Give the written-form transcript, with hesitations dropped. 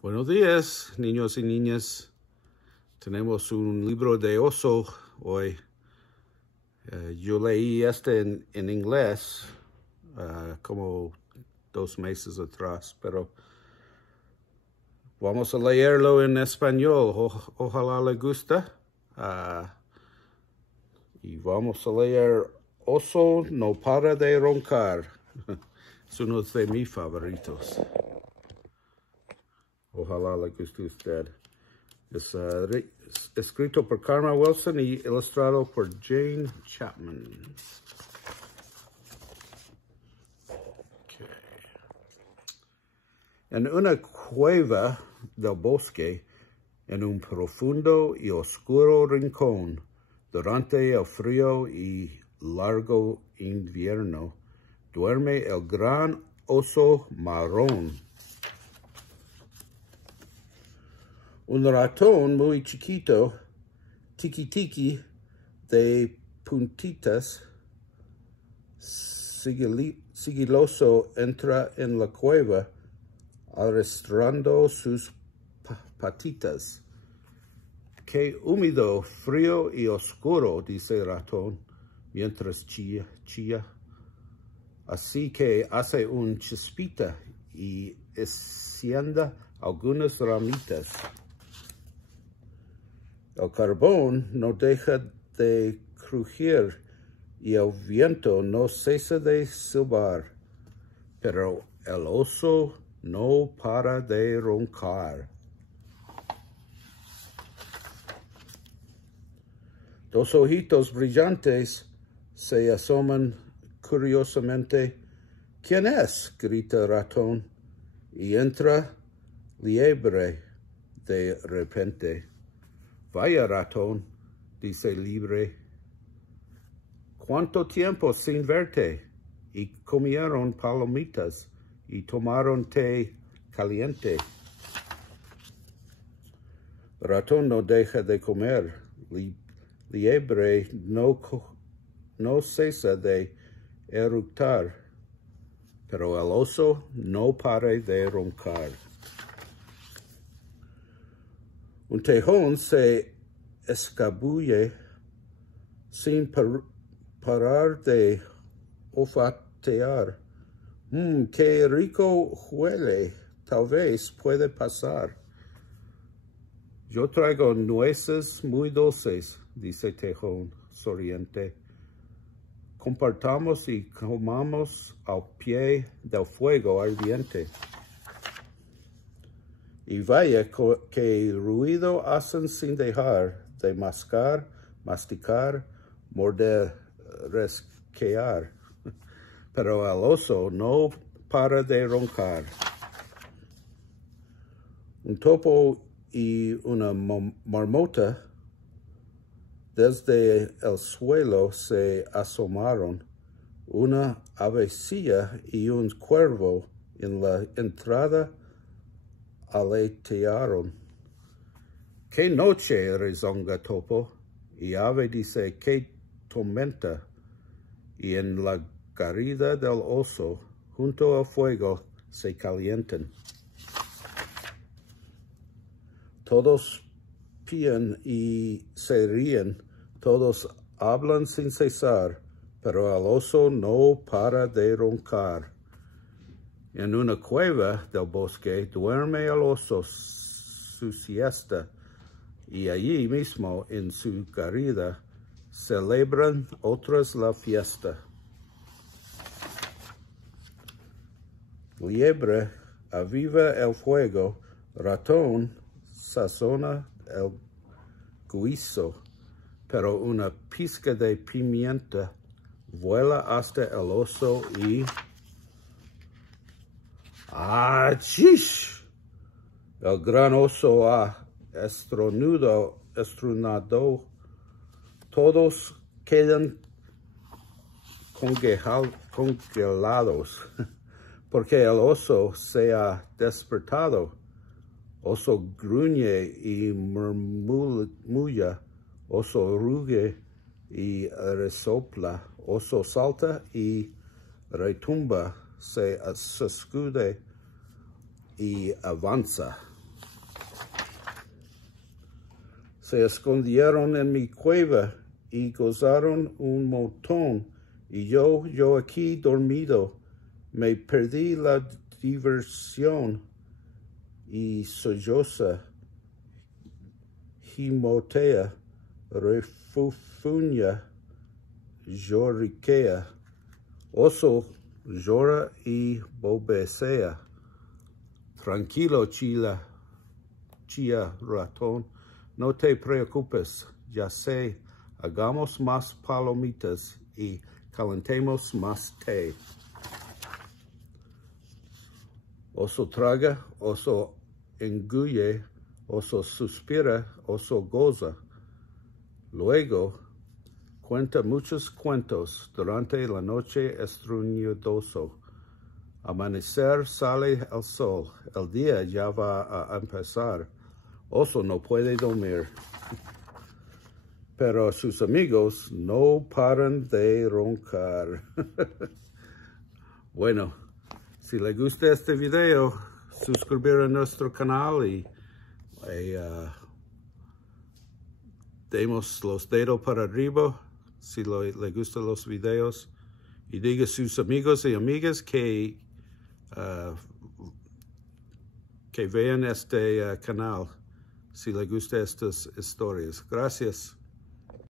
Buenos días, niños y niñas. Tenemos un libro de oso hoy. Yo leí este en inglés como 2 meses atrás, pero vamos a leerlo en español. Ojalá le guste. Y vamos a leer Oso no para de roncar. Es uno de mis favoritos. Ojalá le guste a usted. Es escrito por Karma Wilson y ilustrado por Jane Chapman. Okay. En una cueva del bosque, en un profundo y oscuro rincón, durante el frío y largo invierno, duerme el gran oso marrón. Un ratón muy chiquito, tiki-tiki, de puntitas, sigiloso entra en la cueva, arrastrando sus patitas. Qué húmedo, frío y oscuro, dice el ratón, mientras chilla. Así que hace un chispita y enciende algunas ramitas. El carbón no deja de crujir y el viento no cesa de silbar, pero el oso no para de roncar. Dos ojitos brillantes se asoman curiosamente. ¿Quién es?, grita el ratón, y entra liebre de repente. Vaya ratón, dice libre. ¿Cuánto tiempo sin verte? Y comieron palomitas y tomaron té caliente. Ratón no deja de comer. Liebre no cesa de eructar, pero el oso no para de roncar. Un tejón se escabulle sin parar de olfatear. ¡Qué rico huele! Tal vez puede pasar. Yo traigo nueces muy dulces, dice Tejón, sonriente. Compartamos y comamos al pie del fuego ardiente. Y vaya que ruido hacen sin dejar de mascar, masticar, morder, resquear. Pero el oso no para de roncar. Un topo y una marmota desde el suelo se asomaron. Una avecilla y un cuervo en la entrada aletearon. ¡Qué noche!, rezonga Topo, y Ave dice, ¡qué tormenta! Y en la guarida del oso, junto al fuego, se calientan. Todos pían y se ríen, todos hablan sin cesar, pero el oso no para de roncar. En una cueva del bosque duerme el oso su siesta, y allí mismo en su guarida celebran otras la fiesta. Liebre aviva el fuego, ratón sazona el guiso, pero una pizca de pimienta vuela hasta el oso y... ¡Achish! El gran oso ha estronado. Todos quedan congelados, porque el oso se ha despertado. Oso gruñe y murmulla, oso ruge y resopla, oso salta y retumba, se sacude y avanza. Se escondieron en mi cueva y gozaron un montón. Y yo aquí dormido, me perdí la diversión. Y solloza, gimotea, refufuña, lloriquea. Oso llora y bobecea. Tranquilo, chía ratón, no te preocupes, ya sé, hagamos más palomitas y calentemos más té. Oso traga, oso engulle, oso suspira, oso goza. Luego, cuenta muchos cuentos durante la noche estruendoso. Amanecer sale el sol, el día ya va a empezar. Oso no puede dormir, pero sus amigos no paran de roncar. Bueno, si le gusta este video, suscribir a nuestro canal y demos los dedos para arriba si le gustan los videos. Y diga a sus amigos y amigas que vean este canal si les gustan estas historias. Gracias.